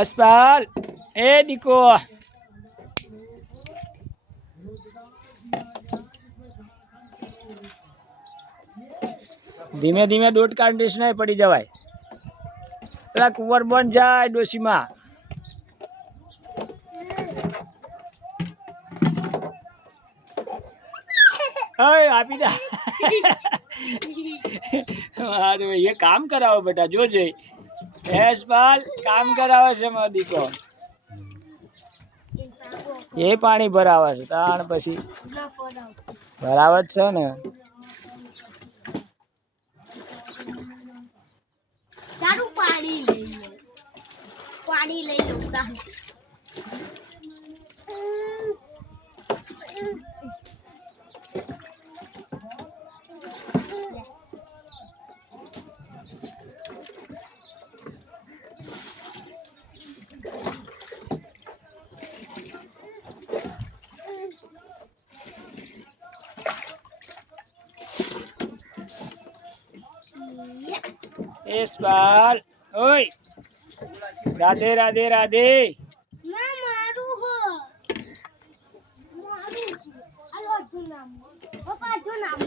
અસ્પાલ એ દીકો ધીમે ધીમે દોઢ કાઢીશ નહીં પડી જવાય પેલા કુંવર બન જાય ડોશીમાં આપી દા અરે એ કામ કરાવો બેટા જોજે યશપાલ કામ કરાવે છે મારો દીકરો એ પાણી ભરાવે છે તાણ પછી ભરાવે જ છે ને તારું પાણી લઈ લઉં યશપાલ ઓય રાધે રાધે રાધે ના મારું હો મારું આલો જુનામ પપ્પા જુનામ